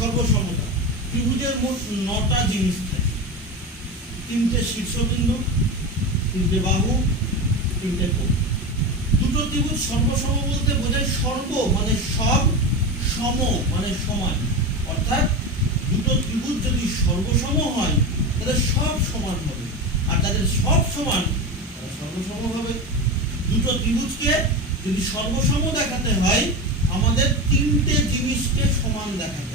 সর্বসমতা ত্রিভুজের মোট নটা জিনিস থাকে। তিনটে শীর্ষবিন্দু, তিনটে বাহু, তিনটে কোণ। দুটো ত্রিভুজ সর্বসম বলতে বোঝায় সর্ব মানে সব, সম মানে সমান। অর্থাৎ দুটো ত্রিভুজ যদি সর্বসম হয়, তাহলে সব সমান হবে। আর যাদের সব সমান সর্বসম হবে। দুটো ত্রিভুজকে যদি সর্বসম দেখাতে হয়, আমাদের তিনটে জিনিসকে সমান দেখাতে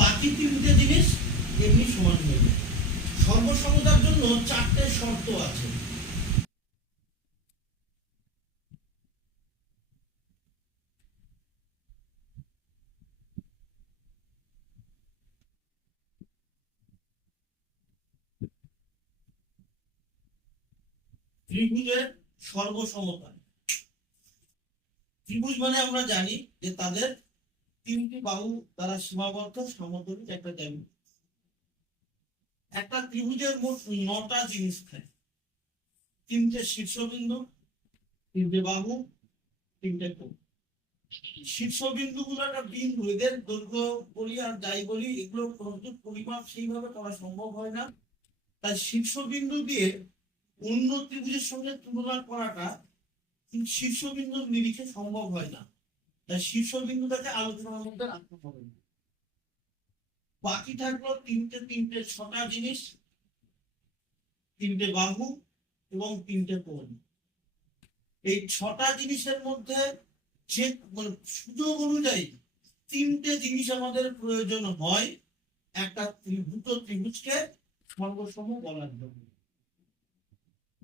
বাকি তিনটে জিনিস এমনি সমান হয়ে যাবে সর্বসমতার জন্য চারটে শর্ত আছে। ত্রিভুজের সর্বসমতা। ত্রিভুজ মানে আমরা জানি যে তাদের তিনটি বাহু দ্বারা সীমাবদ্ধ সমতলিত একটা জ্যামিতি একটা ত্রিভুজের মোট নটা জিনিস থাকে। তিনটে শীর্ষবিন্দু, তিনটে বাহু, তিনটে কোণ। শীর্ষবিন্দু গুলো একটা বিন্দু, এদের দৈর্ঘ্য বলি আর যাই বলি, এগুলো প্রচুর পরিমাপ সেইভাবে করা সম্ভব হয় না। তাই শীর্ষবিন্দু দিয়ে অন্য ত্রিভুজের সঙ্গে তুলনা করাটা শীর্ষবিন্দুর নিরিখে সম্ভব হয় না। শীর্ষবিন্দুটাকে আলোচনার মধ্যে রাখতে হবে। বাকি থাকল তিনটে তিনটে ছটা জিনিস, তিনটে বাহু এবং তিনটে কোণ। এই ছটা জিনিসের মধ্যে যে মানে সুযোগ অনুযায়ী তিনটে জিনিস আমাদের প্রয়োজন হয়, একটা দুটো ত্রিভুজকে সর্বসম বলার জন্য।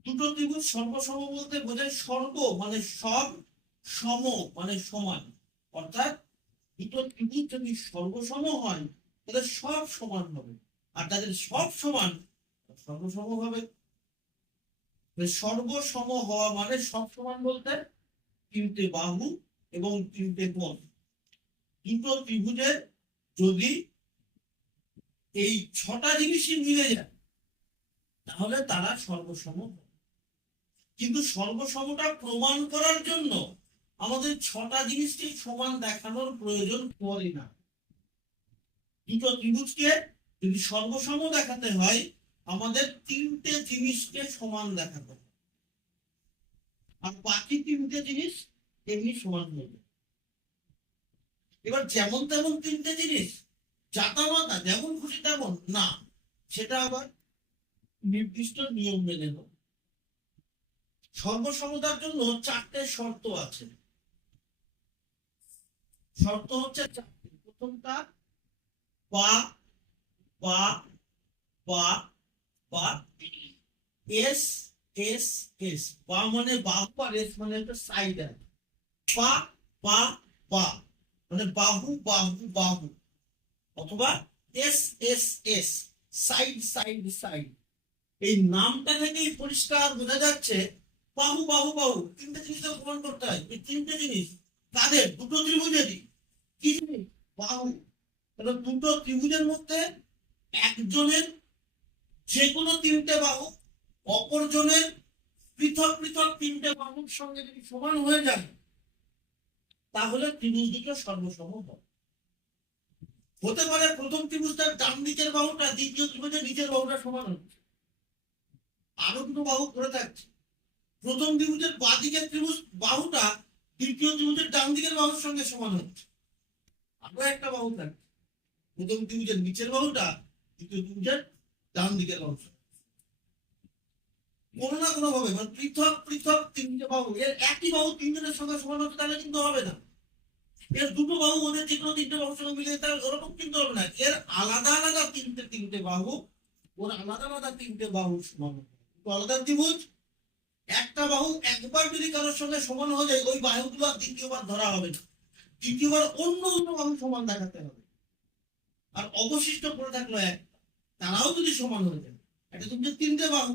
দুটো ত্রিভুজ সর্বসম বলতে বোঝায় সর্ব মানে সব, সম মানে সমান। অর্থাৎ দুটো ত্রিভুজ যদি সর্বসম হয়, তাহলে সব সমান হবে। আর তাদের সব সমান সর্বসম হবে। সর্বসম হওয়া মানে সব সমান বলতে তিনটে বাহু এবং তিনটে কোণ দুটো ত্রিভুজের যদি এই ছটা জিনিসই মিলে যায়, তাহলে তারা সর্বসম। কিন্তু সর্বসমতা প্রমাণ করার জন্য আমাদের ছটা জিনিসকে সমান দেখানোর প্রয়োজন পড়ে না। দুটো ত্রিভুজকে যদি সর্বসম দেখাতে হয়, আমাদের তিনটে জিনিসকে সমান দেখাতে হবে। আর বাকি তিনটে জিনিস এমনি সমান হয়ে এবার যেমন তেমন তিনটে জিনিস যাতা মাতা যেমন খুশি তেমন না, সেটা আবার নির্দিষ্ট নিয়ম মেনে হবে সর্বসমতার জন্য চারটে শর্ত আছে। শর্ত হচ্ছে প্রথমটা বা বা এস এস এস। মানে বাহু আর এস মানে একটা সাইড পা মানে বাহু বাহু বাহু। অথবা S S S. Side side side এই নামটা থেকেই পরিষ্কার বোঝা যাচ্ছে বাহু বাহু বাহু। তিনটে জিনিস প্রমাণ করতে হয়। এই তিনটে জিনিস তাদের দুটো ত্রিভুজেরই। দুটো ত্রিভুজের মধ্যে একজনের যে কোনো তিনটে বাহু, অপরজনের পৃথক পৃথক তিনটে বাহুর সঙ্গে যদি সমান হয়ে যায়, তাহলে ত্রিভুজ দুটো সর্বসম হতে পারে প্রথম ত্রিভুজটার ডান দিকের বাহুটা, দ্বিতীয় ত্রিভুজের নিচের বাহুটা সমান হচ্ছে। আরও দুটো বাহু করে থাকছে। প্রথম ত্রিভুজের বাঁ দিকের ত্রিভুজ বাহুটা দ্বিতীয় ত্রিভুজের ডান দিকের বাহুর সঙ্গে সমান হচ্ছে। আরও একটা বাহু থাকছে প্রথম ত্রিভুজের নিচের বাহুটা, দ্বিতীয় ত্রিভুজের ডান দিকের কোনো না কোনো ভাবে মানে পৃথক পৃথক তিনটে বাহু, এর একই বাহু তিনজনের সঙ্গে সমান তাহলে কিন্তু হবে না। এর দুটো বাহু ওদের যে কোনো তিনটে বাহুর সঙ্গে মিলে তাহলে ওরকম কিন্তু হবে না। এর আলাদা আলাদা তিনটে তিনটে বাহু, ওর আলাদা আলাদা তিনটে বাহু সমান আলাদা ত্রিভুজ। একটা বাহু একবার যদি কারোর সঙ্গে সমান হয়ে যায়, ওই বাহুগুলো আর দ্বিতীয়বার ধরা হবে না। দ্বিতীয়বার অন্য অন্য বাহু সমান দেখাতে হবে। আর অবশিষ্ট পড়ে থাকল এক, তারাও যদি সমান হয়ে যায়, একটা তুমি তিনটে বাহু,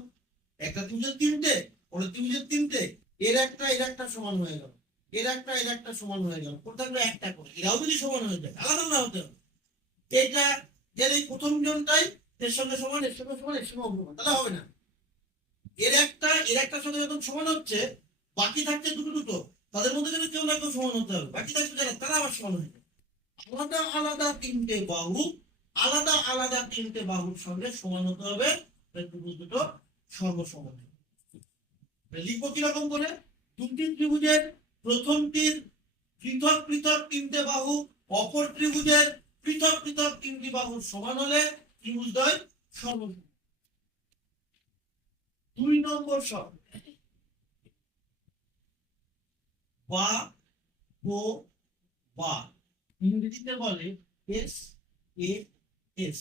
একটা ত্রিভুজের তিনটে ওটা ত্রিভুজের তিনটে, এর একটা এর একটা সমান হয়ে গেল, এর একটা এর একটা সমান হয়ে গেল, পড়ে থাকল একটা করে, এরাও যদি সমান হয়ে যায়, আলাদা আলাদা হতে হবে। এটা এর এই প্রথম জনটাই এর সঙ্গে সমান, এর সঙ্গে সমান, এর সঙ্গে সমান তাহলে হবে না। এর একটা এর একটা সঙ্গে যখন সমান হচ্ছে, বাকি থাকছে দুটো দুটো। তাদের মধ্যে কিন্তু কেউ না কেউ সমান হতে হবে। বাকি থাকছে যারা, তারা আবার সমান হয়ে আলাদা আলাদা তিনটে বাহু, আলাদা আলাদা তিনটে বাহুর সঙ্গে সমান হতে হবে। ত্রিভুজ দুটো সর্বসমান লিখব কীরকম করে? দুটি ত্রিভুজের প্রথমটির পৃথক পৃথক তিনটে বাহু, অপর ত্রিভুজের পৃথক পৃথক তিনটি বাহুর সমান হলে ত্রিভুজ ত্রিভুজদ্বয় সর্বসমান। দুই নম্বর শর্ত বা ও বা। ইংরেজিতে বলে এস, এ, এস।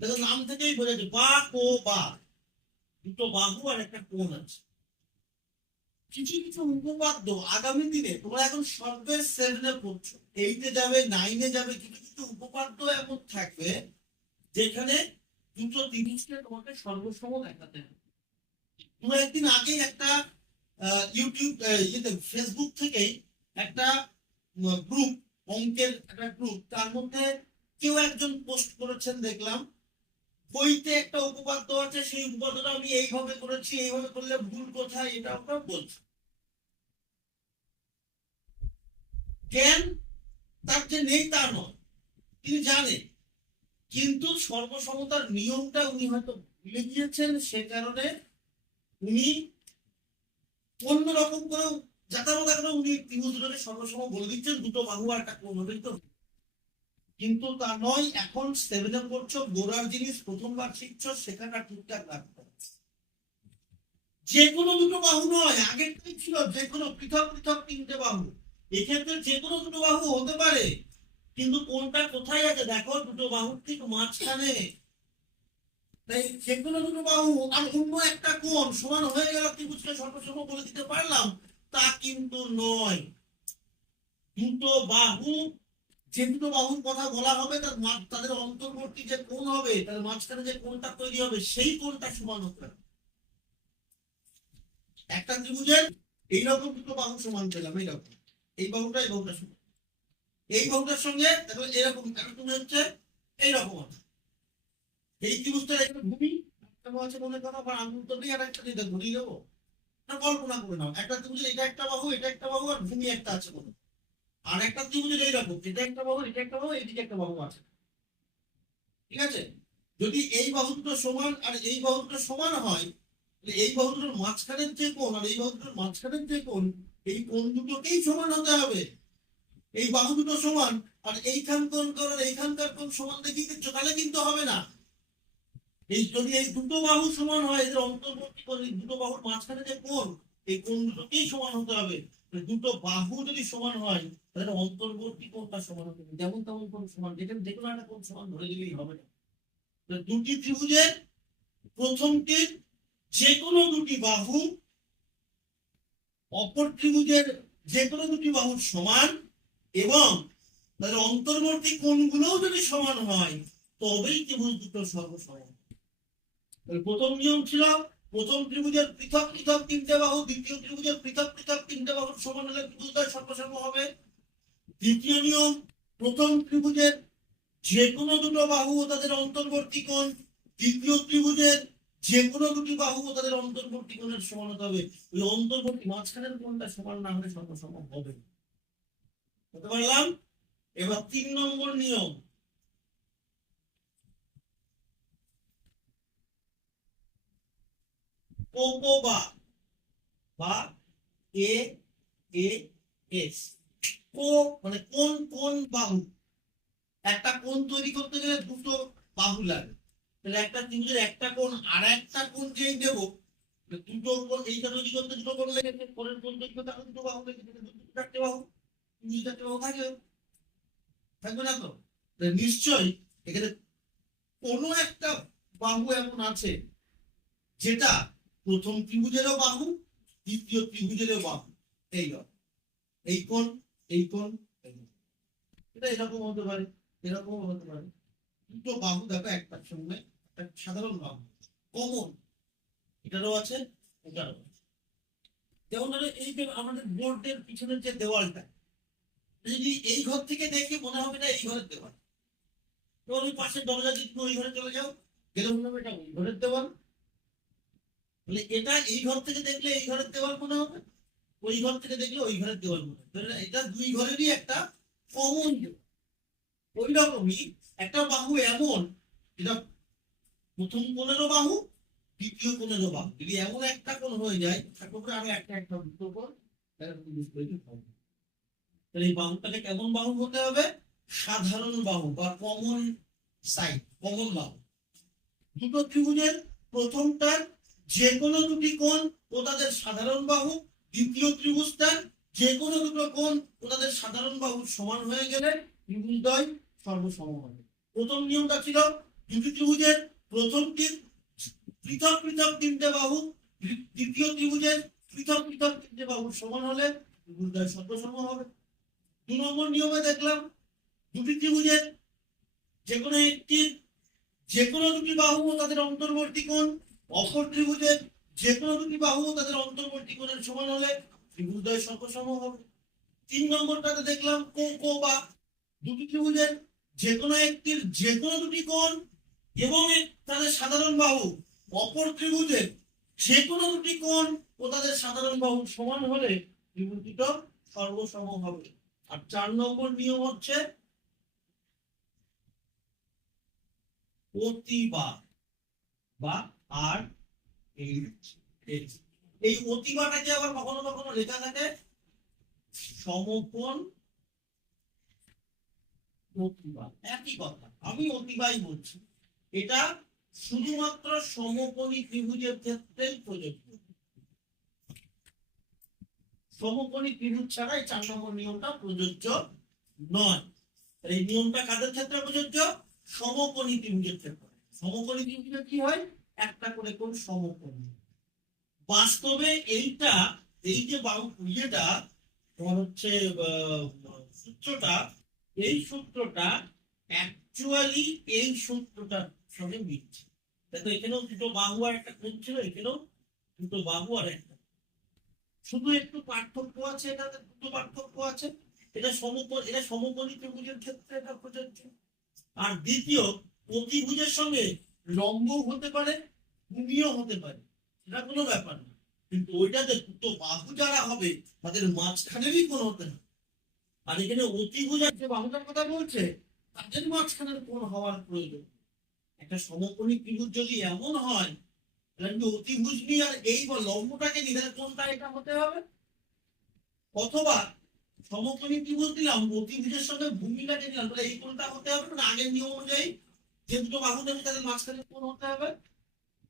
দেখো, নাম থেকেই বোঝা যায় বা কো বা। দুটো বাহু আর একটা কোণ আছে। কিছু কিছু উপপাদ্য আগামী দিনে তোমরা এখন সবে সেভেনে পড়ছো। এইটে যাবে নাইনে যাবে, কিছু কিছু উপপাদ্য এমন থাকবে যেখানে দুটো জিনিসকে তোমাকে সর্বসম দেখাতে হবে। তোমরা একদিন আগেই একটা ইউটিউব ইয়েতে ফেসবুক থেকেই একটা গ্রুপ অঙ্কের একটা গ্রুপ তার মধ্যে কেউ একজন পোস্ট করেছেন, দেখলাম। বইতে একটা উপপাদ্য আছে, সেই উপপাদ্যটা আমি এইভাবে করেছি, এইভাবে করলে ভুল কোথায়, এটা আমরা বলছি। জ্ঞান তার যে নেই, তা নয়। তিনি জানেন, কিন্তু সর্বসমতার নিয়মটা উনি হয়তো ভুলে গিয়েছেন, সে কারণে উনি অন্য রকম করে যাতায়াত করে উনি ত্রিভুজ দুটোকে সর্বসম বলে দিচ্ছেন, দুটো বাহু আর একটা কোণ তো কিন্তু তা নয়, এখন সেভেনে পড়ছো গোড়ার জিনিস, প্রথমবার শিখছো শেখাটা ঠিকঠাক রাখতে। যে কোনো দুটো বাহু নয়, আগেরটাই ছিল যে কোনো পৃথক পৃথক তিনটে বাহু এক্ষেত্রে যে কোনো দুটো বাহু হতে পারে, কিন্তু কোনটা কোথায় আছে দেখো, দুটো বাহুর ঠিক মাঝখানে তাই কোনো দুটো বাহু আর অন্য একটা কোণ সমান হয়ে গেল ত্রিভুজকে সর্বসম বলে দিতে পারলাম। তা কিন্তু নয়। দুটো বাহু, যে দুটো বাহুর কথা বলা হবে, তার তাদের অন্তর্বর্তী যে কোণ হবে, তার মাঝখানে যে কোণটা তৈরি হবে, সেই কোণটা সমান হতে হবে। একটা ত্রিভুজের এইরকম দুটো বাহু সমান পেলাম, এইরকম। এই বাহুটা এই বাহুটা সমান। এই বাহুটার সঙ্গে দেখো, এরকম। এরকম হচ্ছে এইরকম আছে এই ত্রিভুজটা এখানে ভূমি মনে করো আর একটা নাও। একটা এটা একটা এটা একটা আর ভূমি একটা আছে আর একটা এটা একটা এটা একটা একটা আছে। ঠিক আছে? যদি এই বাহু সমান, আর এই বাহু সমান হয় এই বাহু দুটোর মাঝখানের যে কোণ, আর এই বাহু মাঝখানের যে কোণ, এই কোণ দুটোকেই সমান হতে হবে। এই বাহু দুটো সমান, আর এইখান কোণ করার এইখানকার কোণ সমান দেখিয়ে তাহলে কিন্তু হবে না। এই যদি এই দুটো বাহু সমান হয়, এদের অন্তর্বর্তী এই দুটো বাহুর মাঝখানে যে কোণ, এই কোণ দুটোকেই সমান হতে হবে। দুটো বাহু যদি সমান হয়, তাহলে অন্তর্বর্তী কোণটা সমান হতে হবে। যেমন তেমন কোণ সমান। যেখানে যে কোনো একটা কোণ সমান ধরে দিলেই হবে। না দুটি ত্রিভুজের প্রথমটির যে কোনো দুটি বাহু, অপর ত্রিভুজের যে কোনো দুটি বাহুর সমান এবং তাদের অন্তর্বর্তী কোণগুলোও যদি সমান হয়, তবেই ত্রিভুজ দুটো সর্বসমান প্রথম নিয়ম ছিল, প্রথম ত্রিভুজের পৃথক পৃথক তিনটে বাহু, দ্বিতীয় ত্রিভুজের পৃথক পৃথক তিনটে বাহুর সমান হলে ত্রিভুজদ্বয় সর্বসম হবে। দ্বিতীয় নিয়ম, প্রথম ত্রিভুজের যে কোনো দুটো বাহু ও তাদের অন্তর্বর্তী কোণ দ্বিতীয় ত্রিভুজের যে কোনো দুটি বাহু ও তাদের অন্তর্বর্তী কোণের সমান হতে হবে। ওই অন্তর্বর্তী মাঝখানের কোণটা সমান না হলে সর্বসম হবে। বুঝতে পারলাম? এবার তিন নম্বর নিয়ম কোকো বা বা এ, এস। কো মানে কোন কোন বাহু? একটা কোণ তৈরি করতে গেলে দুটো বাহু লাগে। তাহলে একটা ত্রিভুজের একটা কোণ আর একটা কোণ যেই দেবো, তাহলে দুটো কোণ এইটা তৈরি করতে দুটো কোণ লেগেছে কোণের কোণ তৈরি করতে আরও দুটো বাহু লেগেছে দুটো চারটে বাহু তিন চারটে বাহু থাকবে থাকবে না তো? নিশ্চয়ই এখানে কোনো একটা বাহু এমন আছে যেটা প্রথম ত্রিভুজেরও বাহু, দ্বিতীয় ত্রিভুজেরও বাহু। এই এই কোণ এই কোণ এটা এরকম হতে পারে এরকম হতে পারে। দুটো বাহু দেখো একটার সঙ্গে একটা সাধারণ বাহু। কমন। এটারও আছে, এটারও যেমন এই যে আমাদের বোর্ডের পিছনের যে দেওয়ালটা, যদি এই ঘর থেকে দেখে মনে হবে না এই ঘরের দেওয়াল। তো ওই পাশের দরজা তুমি ওই ঘরে চলে যাও, গেলে মনে হবে এটা ওই ঘরের দেওয়াল। বলে, এটা এই ঘর থেকে দেখলে এই ঘরের দেওয়াল মনে হবে? ওই ঘর থেকে দেখলে ওই ঘরের দেওয়াল মনে হবে। এটা দুই ঘরেরই একটা কমন ওই রকমই একটা বাহু এমন, যেটা প্রথম কোণেরও বাহু, দ্বিতীয় কোণেরও বাহু। যদি এমন একটা কোণ হয়ে যায় তারপরে আরও একটা একটা দুটো কোণ তাহলে এই বাহুটাকে কেমন বাহু হতে হবে? সাধারণ বাহু বা কমন সাইড কমন বাহু। দুটো ত্রিভুজের প্রথমটার যে কোনো দুটি কোণ ও তাদের সাধারণ বাহু, দ্বিতীয় ত্রিভুজটার যে কোনো দুটো কোণ ও তাদের সাধারণ বাহু সমান হয়ে গেলে ত্রিভুজদ্বয় সর্বসম হবে। প্রথম নিয়মটা ছিল দুটি ত্রিভুজের প্রথমটি পৃথক পৃথক তিনটে বাহু, দ্বিতীয় ত্রিভুজের পৃথক পৃথক তিনটে বাহু সমান হলে ত্রিভুজদ্বয় সর্বসম হবে। দু নম্বর নিয়মে দেখলাম দুটি ত্রিভুজের যে কোনো একটি যে কোনো দুটি বাহু ও তাদের অন্তর্বর্তী কোণ অপর ত্রিভুজের যে কোনো দুটি বাহু তাদের অন্তর্বর্তী কোণের সমান হলে ত্রিভুজদ্বয় সর্বসম হবে। তিন নম্বরটাতে দেখলাম কো কো বা দুটি ত্রিভুজের যে কোনো একটির যে কোনো দুটি কোণ এবং তাদের সাধারণ বাহু অপর ত্রিভুজের যে কোনো দুটি কোণ ও তাদের সাধারণ বাহু সমান হলে ত্রিভুজ দুটো সর্বসম হবে। আর চার নম্বর নিয়ম হচ্ছে অতিবাদ বা আর এই অতিবাটাকে আবার কখনো কখনো লেখা থাকে? সমকোণ একই কথা, আমি অতিবাই বলছি। এটা শুধুমাত্র সমকোণী ত্রিভুজের ক্ষেত্রেই প্রযোজ্য। সমকোণী ত্রিভুজ ছাড়া এই চার নম্বর নিয়মটা প্রযোজ্য নয়। এই নিয়মটা কাদের ক্ষেত্রে প্রযোজ্য? সমকোণী ত্রিভুজের ক্ষেত্রে। সমকোণী ত্রিভুজে কি হয়? একটা করে কোন সমকোণী বাস্তবে এইটা এই যে বাহু ইয়েটা, তোমার হচ্ছে সূত্রটা, এই সূত্রটা অ্যাকচুয়ালি এই সূত্রটার সঙ্গে মিলছে। দেখো, এখানেও দুটো বাহু আর একটা কোণ ছিল, এখানেও দুটো বাহু আর একটা। শুধু একটু পার্থক্য আছে এটাতে দুটো পার্থক্য আছে। এটা সমকোণ, এটা সমকোণী ত্রিভুজের ক্ষেত্রে এটা প্রযোজ্য। আর দ্বিতীয় প্রতিভুজের সঙ্গে লম্ব হতে পারে ভূমিও হতে পারে। সেটা কোনো ব্যাপার না। কিন্তু ওইটাতে দুটো বাহু যারা হবে, তাদের মাঝখানেরই কোন হতে না। আর এখানে অতিভুজার যে বাহুটার কথা বলছে, তাদের মাঝখানের কোন হওয়ার প্রয়োজন একটা সমকোণী ত্রিভুজ যদি এমন হয়, তাহলে অতিভুজ নিয়ে আর এই বা লম্বটাকে নিয়ে তাহলে কোনটা এটা হতে হবে? অথবা সমকোণী ত্রিভুজ দিলাম অতিভুজের সঙ্গে ভূমিটাকে দিলাম তাহলে এই কোনটা হতে হবে? না আগের নিয়ম অনুযায়ী যে দুটো বাহু দেবে তাদের মাঝখানে কোন হতে হবে?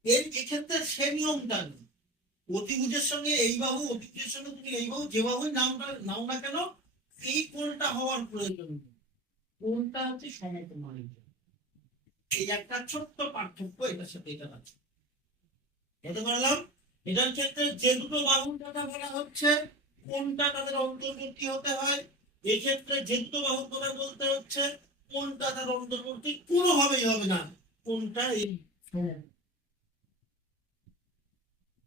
এর এক্ষেত্রে সে নিয়মটা নেই অতিভুজের সঙ্গে এই বাহু, অতিভুজের সঙ্গে তুমি এই বাহু, যে বাহুই নামটা নাও না কেন, এই কোনটা হওয়ার প্রয়োজন নেই। কোনটা হচ্ছে সমকোণী এই একটা ছোট্ট পার্থক্য, এটার সাথে এটা আছে। বুঝতে পারলাম? এটার ক্ষেত্রে যে দুটো বাহুর কথা বলা হচ্ছে কোনটা তাদের অন্তর্বর্তী হতে হয়। এক্ষেত্রে যে দুটো বাহুর কথা বলতে হচ্ছে কোনটা তার অন্তর্বর্তী কোনোভাবেই হবে না। কোনটা এই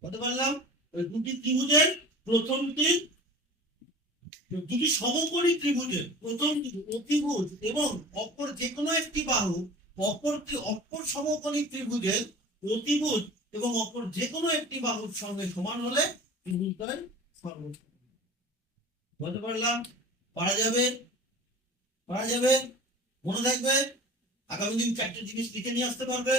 বলতে পারলাম? দুটি ত্রিভুজের প্রথমটি দুটি সমকোণী ত্রিভুজের প্রথম অতিভুজ এবং অপর যে কোনো একটি বাহু অপর অপর সমকোণী ত্রিভুজের অতিভুজ এবং অপর যে কোনো একটি বাহুর সঙ্গে সমান হলে ত্রিভুজদ্বয় সর্বোচ্চ। বলতে পারলাম? পারা যাবে? পারা যাবে? মনে থাকবে? আগামী দিন চারটে জিনিস লিখে নিয়ে আসতে পারবে।